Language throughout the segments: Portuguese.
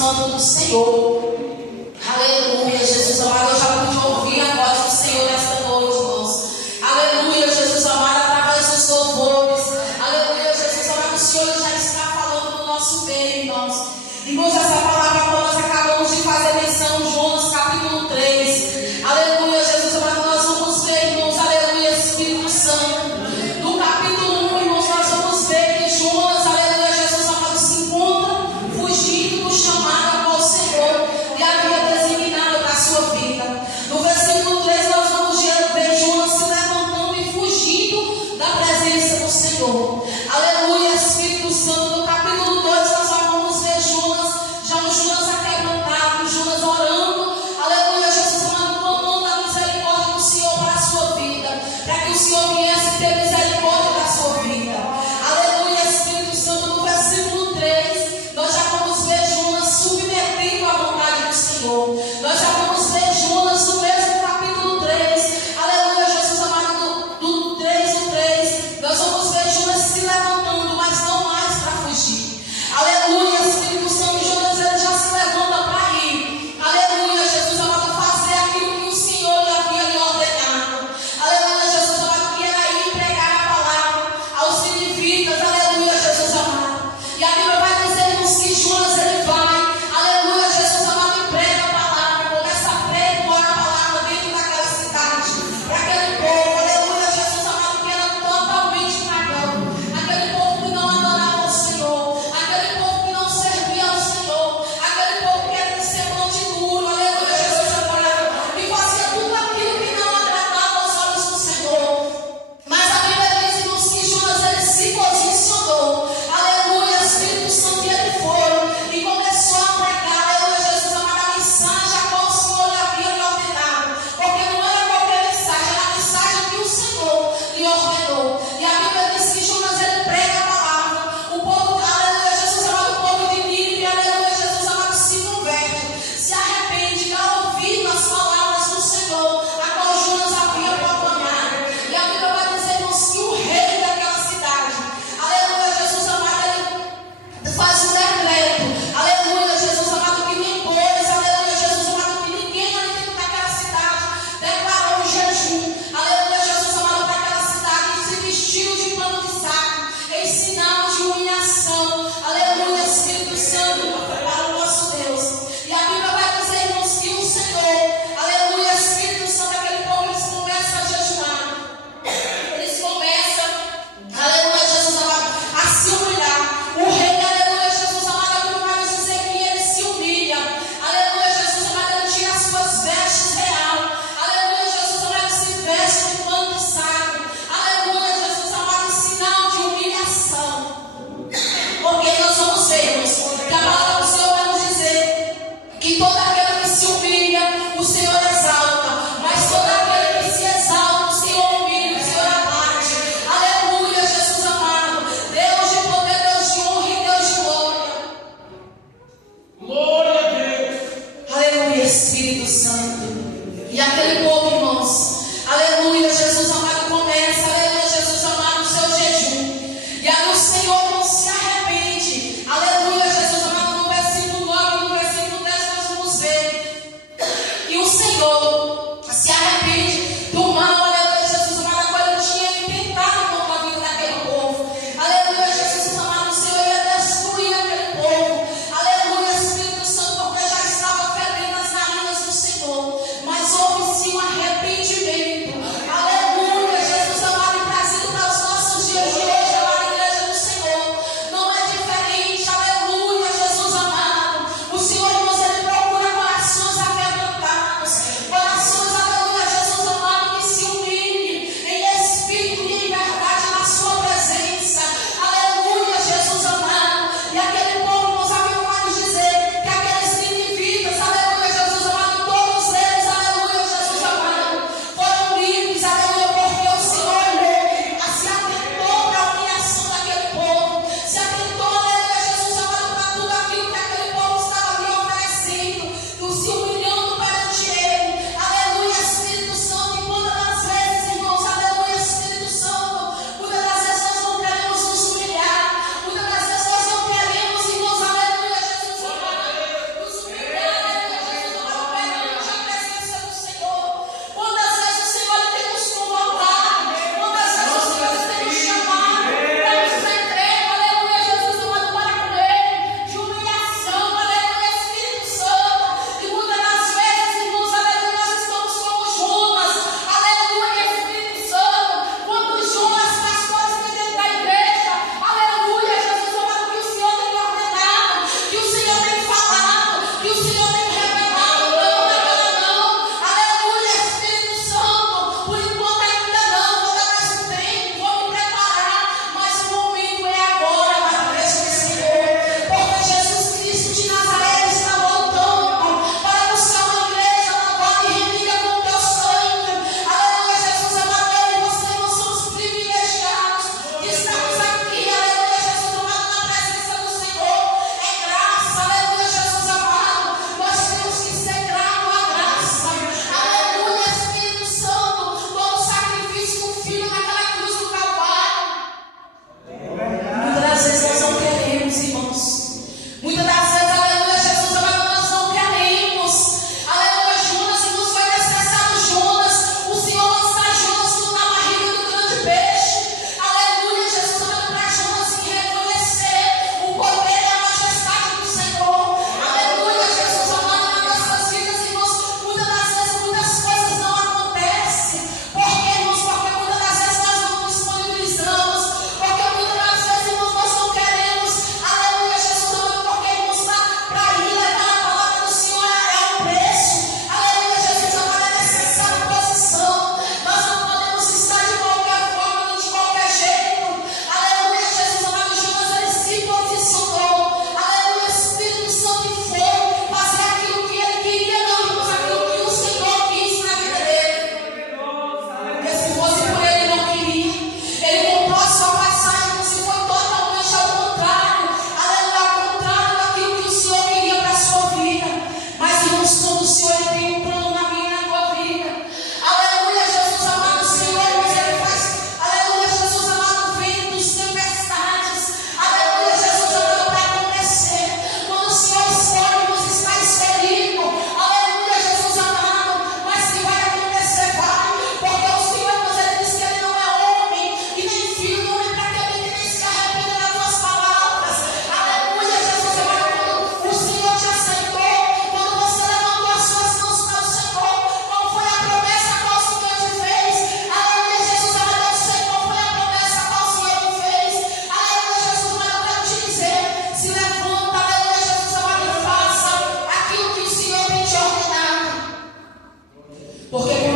Santo do Senhor. Aleluia, Jesus amado, eu já pude ouvir a voz do Senhor nesta noite, irmãos. Aleluia, Jesus amado, através dos louvores. Aleluia, Jesus amado, o Senhor já está falando no nosso meio, irmãos. Irmãos, essa palavra que nós acabamos de fazer menção, Jonas capítulo 3. Aleluia, Jesus amado, nós vamos ver, irmãos, aleluia, Espírito Santo. No capítulo 1, irmãos, nós vamos ver que Jonas, aleluia, Jesus amado, se encontra fugindo do chamado ao Senhor e havia designado para a sua vida. No versículo 3, nós vamos ver Jonas se levantando e fugindo da presença do Senhor. Aleluia, Espírito Santo. No capítulo 2, nós vamos ver Jonas, já o Jonas aquebrantado, Jonas orando. Aleluia, Jesus amado, clamando a misericórdia do Senhor para a sua vida, para que o Senhor viesse ter misericórdia da sua vida. Aleluia, Espírito Santo. No versículo 3, nós já vamos ver Jonas submetendo à vontade do Senhor. Nós já vamos ver Jonas no mesmo capítulo 3. Aleluia, Jesus amado, do 3 no 3. Nós vamos ver Jonas se levantando, mas não mais para fugir. Aleluia, Espírito Santo. Jonas, ele já se levanta para ir. Aleluia, Jesus amado, fazer aquilo que o Senhor lhe havia lhe ordenado. Aleluia, Jesus amado, que era ir pregar a palavra aos ninivitas. Aleluia, Jesus amado. E a Bíblia vai dizer-nos que Jonas, ele vai. Aleluia, Jesus amado, e prega a palavra. Começa a pregoar a palavra dentro daquela cidade, para aquele povo. Aleluia, Jesus amado, que era totalmente pagão. Aquele povo que não adorava o Senhor. Aquele povo que não servia ao Senhor. Aquele povo que era de semblante duro. Aleluia, Jesus amado, e fazia tudo aquilo que não agradava aos olhos do Senhor. Mas a Bíblia diz-nos que Jonas, ele se posicionou. Aleluia, Espírito Santo, e ele foi e começou a pregar. Aleluia, Jesus amado, a mensagem a qual o Senhor lhe havia lhe ordenado. Porque não era qualquer mensagem, era a mensagem que o Senhor lhe ordenou. E a Bíblia diz que Jonas, ele prega a palavra. O povo, aleluia, Jesus amado, o povo de Nínive, aleluia, Jesus amado, se converte, se arrepende, dá ouvido às palavras do Senhor, a qual Jonas havia proclamado. E a Bíblia vai dizer-nos que o rei daquela cidade, aleluia, Jesus amado, ele faz um decreto. Aleluia, Jesus amado, que depois, aleluia, Jesus amado, que ninguém ali dentro daquela cidade declarou um jejum. Aleluia, Jesus amado, para aquela cidade se vestiu de pano de saco, em sinal de humilhação. Aleluia, Espírito Santo, para o nosso Deus. E a Bíblia vai dizer-nos que o Senhor, aleluia, Espírito Santo, aquele povo, eles começam a jejuar. Eles começam, aleluia, Jesus amado, a se humilhar. O rei, aleluia, Jesus amado, a Bíblia vai nos dizer que ele se humilha. Aleluia, Jesus amado, ele tira as suas vestes real. Aleluia, Jesus amado, ele se veste de pano de saco. Aleluia, Jesus amado, em sinal de humilhação. Porque nós vamos vermos que a palavra do Senhor vai nos dizer que todo aquele que se humilha, o Senhor exalta. Mas todo aquele que se exalta, o Senhor humilha, o Senhor abate. Aleluia, Jesus amado. Deus de poder, Deus de honra e Deus de glória. Glória a Deus. Aleluia, Espírito Santo. E aquele povo, irmãos, aleluia, Jesus amado, começa, aleluia, Jesus amado, o seu jejum. E aí o Senhor não se arrepende. Aleluia, Jesus amado, no versículo 9 e no versículo 10 nós vamos ver que o Senhor se arrepende do mal, aleluia, Jesus amado, agora ele tinha intentado contra a vida daquele povo. Aleluia, Jesus amado, o Senhor ia destruir aquele povo. Aleluia, Espírito Santo, porque já estava ferindo as narinas do Senhor.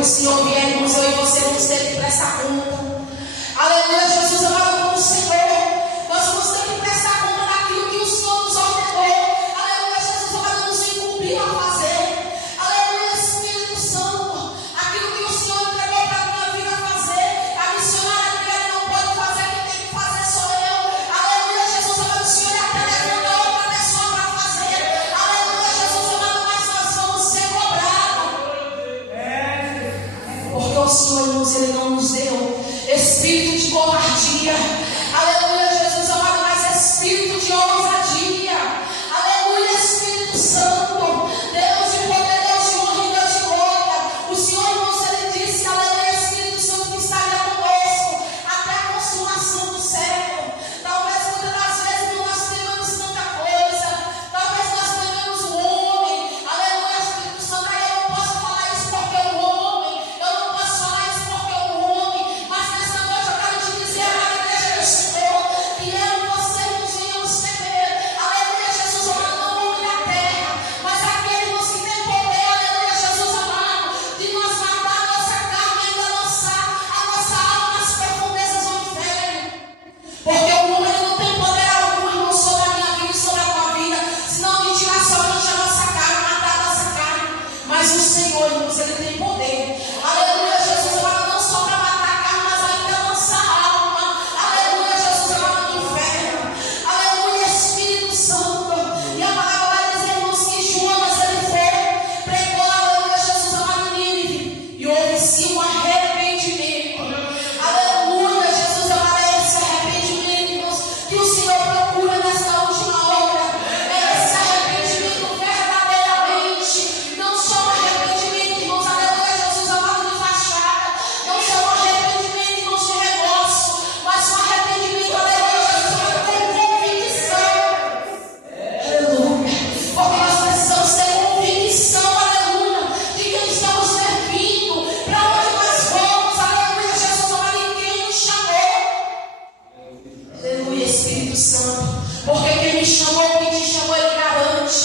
o Senhor vier e nos usou e você nos teve que prestar conta.